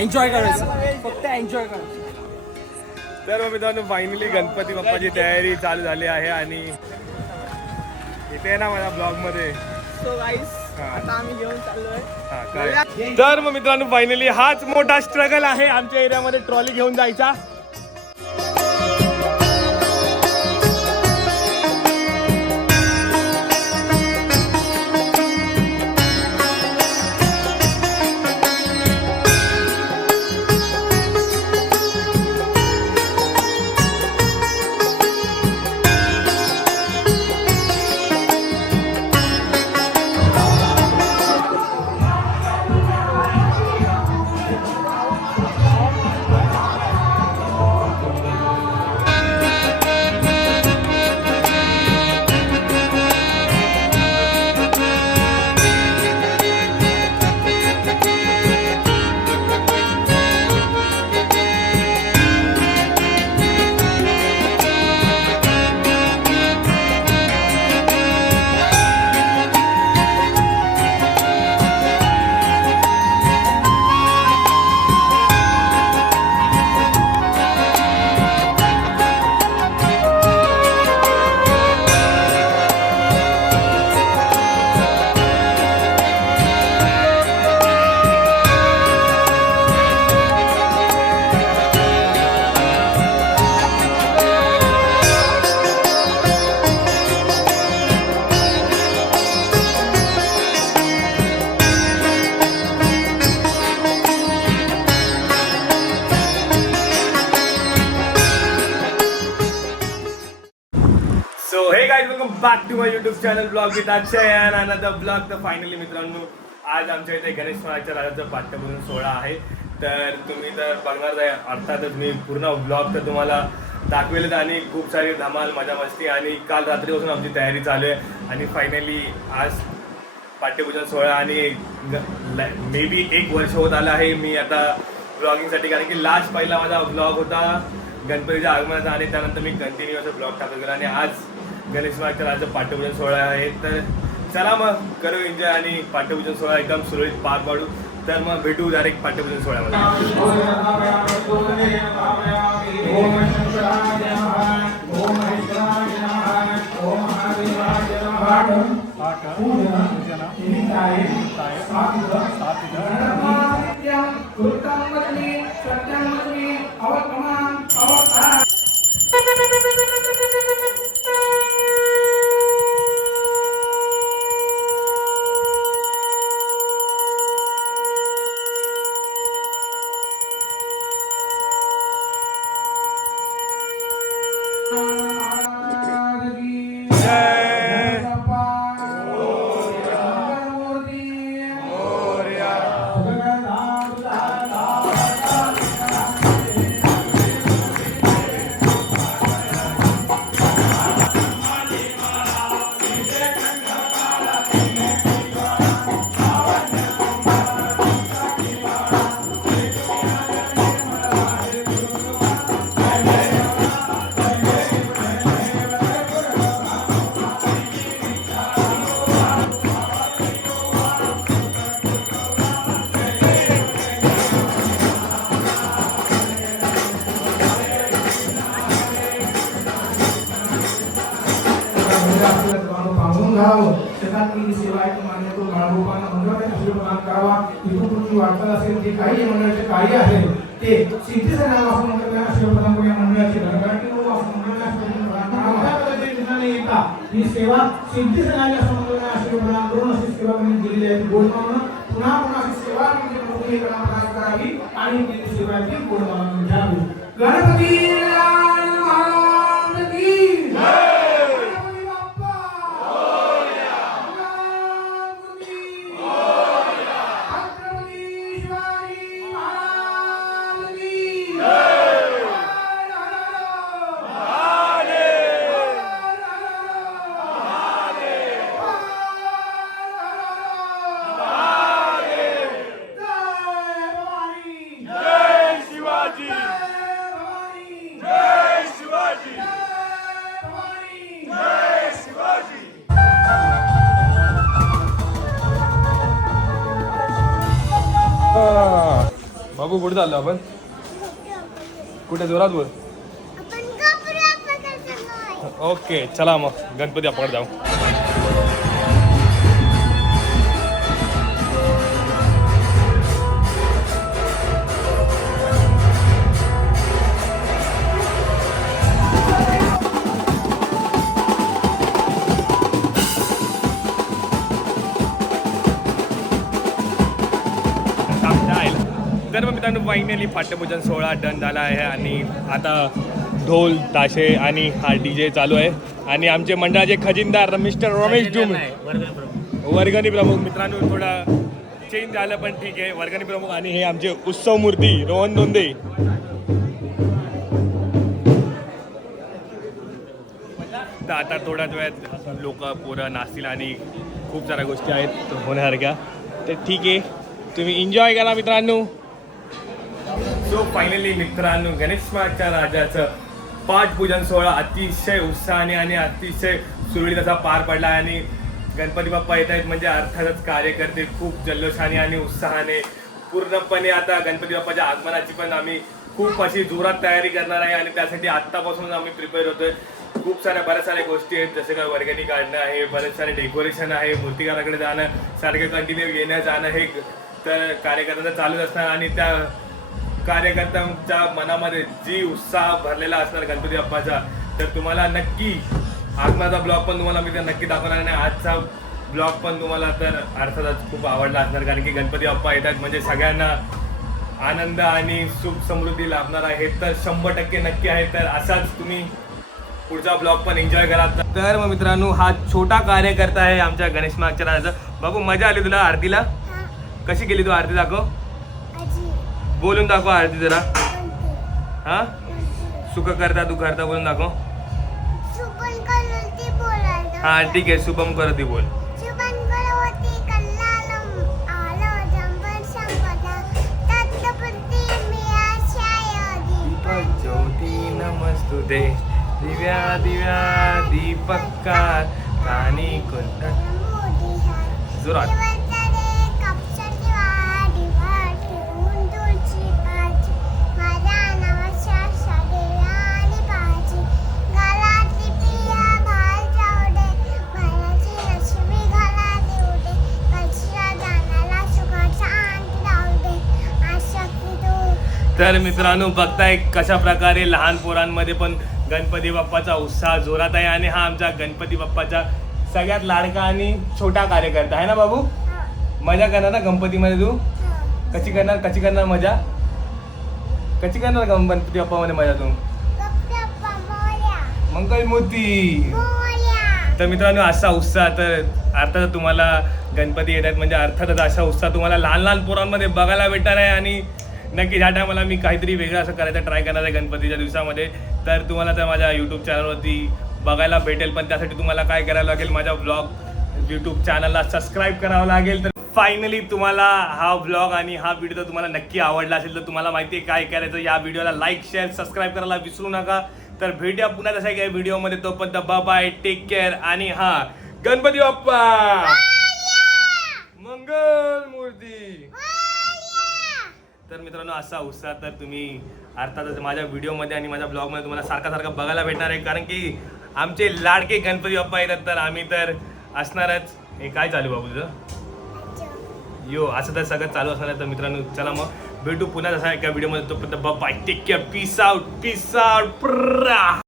Enjoy करायचं फक्त enjoy करायचं तर मग मित्रांनो फायनली गणपती बाप्पाची तयारी चालू झाली आहे आणि इथे आहे ना माझ्या ब्लॉगमध्ये सो गाईस. आता आम्ही घेऊन चाललोय. काय? तर मग मित्रांनो फायनली हाच मोठा स्ट्रगल आहे आमच्या एरियामध्ये ट्रॉली घेऊन जायचा. So hey guys welcome back to my YouTube channel vlog with Akshay and another vlog तर फायनली मित्रांनो आज आमच्या इथे गणेश महाराजच्या राजाचा पाठ्यपूर्ण सोहळा आहे. तर तुम्ही तर बघणार आहे अर्थातच मी पूर्ण ब्लॉग तर तुम्हाला दाखवेलच आणि खूप सारी धमाल मजा मस्ती आणि काल रात्रीपासून आमची तयारी चालू आहे. आणि फायनली आज पाठ्यपूजन सोहळा आणि मे बी एक वर्ष होत आलं आहे मी आता ब्लॉगिंगसाठी कारण की लास्ट पहिला माझा ब्लॉग होता गणपतीच्या आगमनाचा आणि त्यानंतर मी कंटिन्यू असं ब्लॉग टाकत गेलो आणि आज गणेश महाराजचा राजाचा पाठ्यपूजन सोहळा आहे. तर चला मग करू एन्जॉय आणि पाठ्यपूजन सोहळा एकदम सुरळीत पार पाडू. तर मग भेटू डायरेक्ट पाठ्यपूजन सोहळ्यामध्ये पाहून घ्यावं शेतात मी सेवा आहे मान्य तो बाळगोपांना मंडळाने आशीर्वाद करावा इथून तुमची वाटचाल असेल जे काही मंडळाचे कार्य आहे ते सिद्धीचं नाव असं मंडळाने आशीर्वाद करून या मंडळाचे घरघराटी लोक असं मंडळाने आशीर्वाद ही सेवा सिद्धी सणाने असं मंडळाने आशीर्वाद करून अशी सेवा त्यांनी दिलेली आहे गोड म्हणून पुन्हा पुन्हा अशी सेवा म्हणजे करावी आणि ती सेवा ती गोड बाबू कुठे चाललो आपण. कुठे जोरात बोल. ओके चला मग. गणपती आपण जाऊ. तर फायनली पाठ्यपूजन सोहळा डन झाला आहे आणि आता ढोल ताशे आणि हा डी जे चालू आहे. आणि आमचे मंडळाचे खजिनदार मिस्टर रमेश डुम. वर्गणी प्रमुख. मित्रांनो थोडा चेंज झालं पण ठीक आहे. वर्गणी प्रमुख आणि हे आमचे उत्सव मूर्ती रोहन दोंदे तर आता थोड्याच वेळात लोक पोरं नाचतील आणि खूप साऱ्या गोष्टी आहेत होण्यासारख्या. तर ठीक आहे. तुम्ही एन्जॉय करा मित्रांनो. सो फायनली मित्रांनो गणेश महाराजच्या राजाचं पाठपूजन सोहळा अतिशय उत्साहाने आणि अतिशय सुरळीत असा पार पडला आणि गणपती बाप्पा येत आहेत. म्हणजे अर्थातच कार्यकर्ते खूप जल्लोषाने आणि उत्साहाने. पूर्णपणे आता गणपती बाप्पाच्या आगमनाची पण आम्ही खूप अशी जोरात तयारी करणार आहे आणि त्यासाठी आत्तापासून आम्ही प्रिपेअर होतोय. खूप साऱ्या बऱ्याच साऱ्या गोष्टी आहेत. जसं काय वर्गणी काढणं आहे बरेच सारे डेकोरेशन आहे मूर्तिकाराकडे जाणं सारखं कंटिन्यू येणं जाणं हे तर कार्यकर्त्यांचं चालूच असणार आणि त्या कार्यकर्त्यांच्या मनामध्ये जी उत्साह भरलेला असणार गणपती बाप्पाचा तर तुम्हाला नक्की आगमनाचा ब्लॉग पण तुम्हाला मी तर नक्की दाखवणार आणि आजचा ब्लॉग पण तुम्हाला तर अर्थातच खूप आवडला असणार कारण की गणपती बाप्पा येतात म्हणजे सगळ्यांना आनंद आणि सुख समृद्धी लाभणार आहे. तर शंभर टक्के नक्की आहे. तर असाच तुम्ही पुढचा ब्लॉग पण एन्जॉय करा तर मग मित्रांनो हा छोटा कार्यकर्ता आहे आमच्या गणेश मागच्या बाबू मजा आली तुला आरतीला? कशी केली तू आरती दाखव? आजी बोलून दाखव आरती जरा. कोणती हा? सुख करता तू करता बोलून दाखव. हा ठीक आहे शुभम करती बोल. नमस्तुते. दिव्या दिव्या दीपकार कानी हात जोरात. तर मित्रांनो बघताय कशा प्रकारे लहान पोरांमध्ये पण गणपती बाप्पाचा उत्साह जोरात आहे आणि हा आमचा गणपती बाप्पाचा सगळ्यात लाडका आणि छोटा कार्यकर्ता आहे ना बाबू? मजा करणार ना गणपतीमध्ये तू? कशी करणार कशी करणार मजा? कशी करणार गणपती बाप्पामध्ये मजा तू? मंगल मोती तर मित्रांनो असा उत्साह तर अर्थात तुम्हाला गणपती येतात म्हणजे अर्थातच असा उत्साह तुम्हाला लहान लहान पोरांमध्ये बघायला भेटणार आहे आणि नक्की ह्या टायमाला मी काहीतरी वेगळं असं करायचं ट्राय करणार आहे गणपतीच्या दिवसामध्ये तर तुम्हाला तर माझ्या यूट्यूब चॅनलवरती बघायला भेटेल. पण त्यासाठी तुम्हाला काय करायला लागेल माझ्या ब्लॉग यूट्यूब चॅनलला सबस्क्राईब करावं लागेल. तर फायनली तुम्हाला हा ब्लॉग आणि हा व्हिडिओ तुम्हाला नक्की आवडला असेल तर तुम्हाला माहिती आहे काय करायचं या व्हिडिओला लाईक शेअर सबस्क्राईब करायला विसरू नका. तर भेटूया पुन्हा तशा काही व्हिडिओमध्ये तोपर्यंत बाय टेक केअर आणि हा गणपती बाप्पा! मंगल! तर मित्रांनो असा उत्साह तर तुम्ही अर्थातच माझ्या व्हिडिओमध्ये आणि माझ्या ब्लॉगमध्ये तुम्हाला सारखा सारखा बघायला भेटणार आहे. कारण की आमचे लाडके गणपती बाप्पा येतात तर आम्ही तर असणारच. हे काय चालू बाबू तुझं? यो असं तर सगळं चालू असणार आहे तर मित्रांनो चला मग. भेटू पुन्हा जसा एका व्हिडिओमध्ये. तो पण Bappa take care peace out peace out